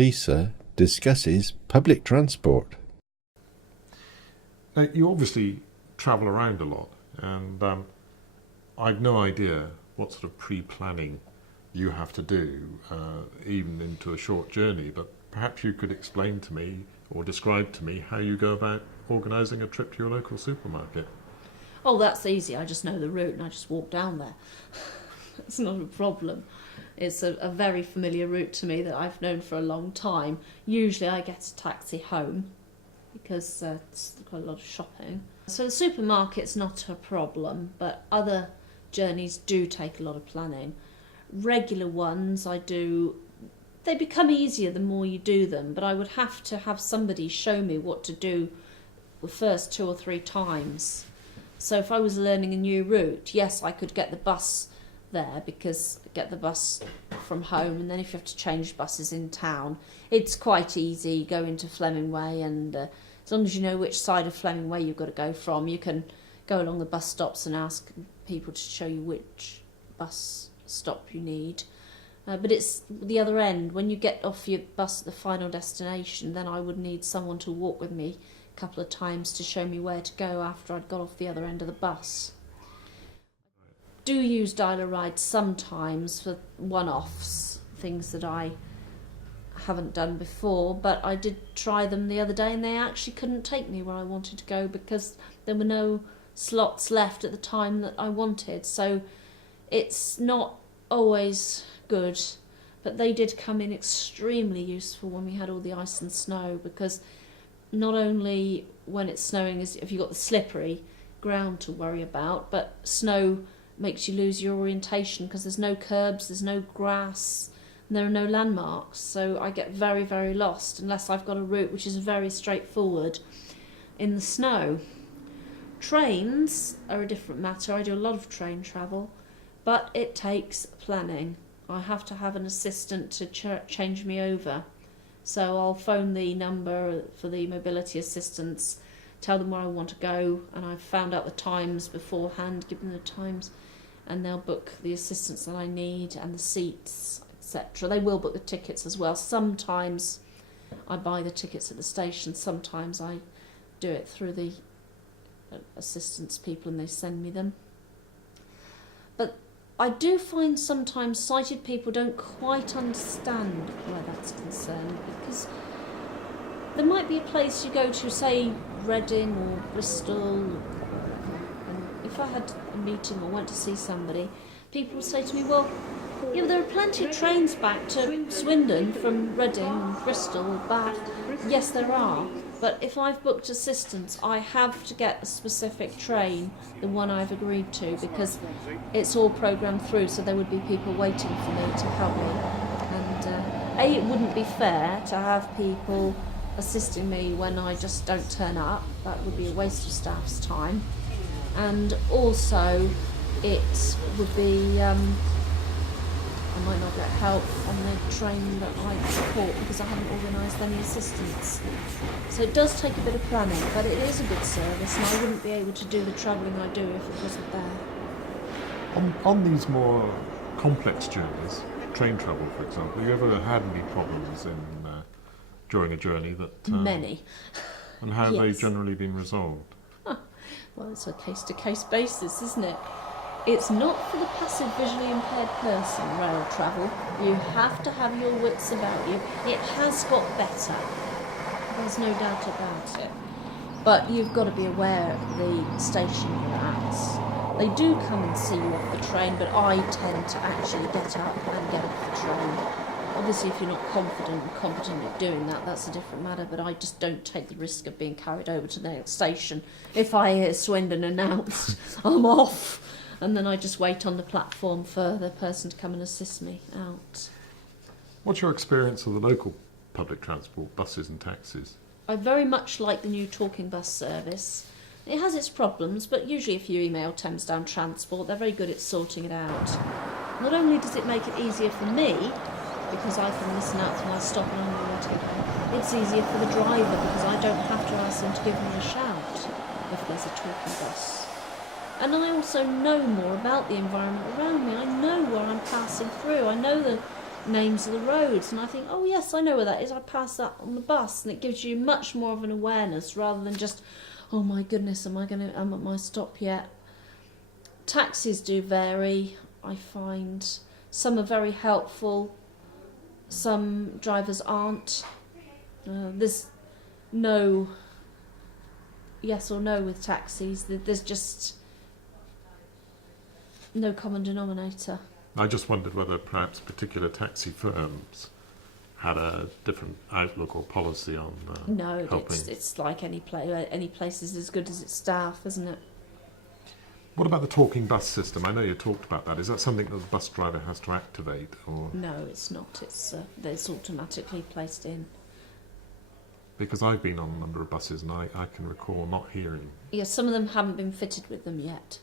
Lisa discusses public transport. Now, you obviously travel around a lot, and I've no idea what sort of pre-planning you have to do, even into a short journey, but perhaps you could explain to me or describe to me how you go about organising a trip to your local supermarket. Oh, that's easy. I just know the route and I just walk down there. It's not a problem. It's a very familiar route to me that I've known for a long time. Usually I get a taxi home because it's quite a lot of shopping. So the supermarket's not a problem, but other journeys do take a lot of planning. Regular ones they become easier the more you do them, but I would have to have somebody show me what to do the first 2 or 3 times. So if I was learning a new route, yes, I could get the bus there, because get the bus from home, and then if you have to change buses in town, it's quite easy. You go into Fleming Way, and as long as you know which side of Fleming Way you've got to go from, you can go along the bus stops and ask people to show you which bus stop you need. But it's the other end. When you get off your bus at the final destination, then I would need someone to walk with me a couple of times to show me where to go after I'd got off the other end of the bus. Do use dial-a-ride sometimes for one-offs, things that I haven't done before, but I did try them the other day and they actually couldn't take me where I wanted to go because there were no slots left at the time that I wanted. So it's not always good, but they did come in extremely useful when we had all the ice and snow, because not only when it's snowing have you got the slippery ground to worry about, but snow makes you lose your orientation because there's no curbs, there's no grass, and there are no landmarks. So I get very, very lost unless I've got a route which is very straightforward in the snow. Trains are a different matter. I do a lot of train travel, but it takes planning. I have to have an assistant to change me over. So I'll phone the number for the mobility assistants, tell them where I want to go, and I've found out the times beforehand, give them the times, and they'll book the assistance that I need and the seats, etc. They will book the tickets as well. Sometimes I buy the tickets at the station, sometimes I do it through the assistance people and they send me them. But I do find sometimes sighted people don't quite understand where that's concerned, because there might be a place you go to, say Reading or Bristol, and if I had a meeting or went to see somebody, people will say to me, well, yeah, there are plenty of trains back to Swindon from Reading, Bristol, Bath. Yes, there are. But if I've booked assistance, I have to get a specific train, the one I've agreed to, because it's all programmed through, so there would be people waiting for me to help me. And it wouldn't be fair to have people assisting me when I just don't turn up. That would be a waste of staff's time. And also, it would be I might not get help on the train that I support because I haven't organised any assistance. So it does take a bit of planning, but it is a good service, and I wouldn't be able to do the travelling I do if it wasn't there. On these more complex journeys, train travel for example, have you ever had any problems during a journey that... Many. And how have Yes. they generally been resolved? Well, it's a case-to-case basis, isn't it? It's not for the passive visually impaired person, rail travel. You have to have your wits about you. It has got better. There's no doubt about it. But you've got to be aware of the station you're at. They do come and see you off the train, but I tend to actually get up and get off the train. Obviously, if you're not confident and competent at doing that, that's a different matter, but I just don't take the risk of being carried over to the next station. If I hear Swindon announced, I'm off. And then I just wait on the platform for the person to come and assist me out. What's your experience of the local public transport, buses and taxis? I very much like the new talking bus service. It has its problems, but usually if you email Thames Down Transport, they're very good at sorting it out. Not only does it make it easier for me, because I can listen out to my stop and I know where to go, it's easier for the driver because I don't have to ask them to give me a shout if there's a talking bus. And I also know more about the environment around me. I know where I'm passing through. I know the names of the roads, and I think, oh yes, I know where that is. I pass that on the bus, and it gives you much more of an awareness rather than just, oh my goodness, am I at my stop yet? Taxis do vary. I find some are very helpful, some drivers aren't. There's no yes or no with taxis. There's just no common denominator. I just wondered whether perhaps particular taxi firms had a different outlook or policy on No, helping. it's like any place is as good as its staff, isn't it? What about the talking bus system? I know you talked about that. Is that something that the bus driver has to activate, or No, it's not. It's automatically placed in. because I've been on a number of buses and I can recall not hearing. Yeah, some of them haven't been fitted with them yet.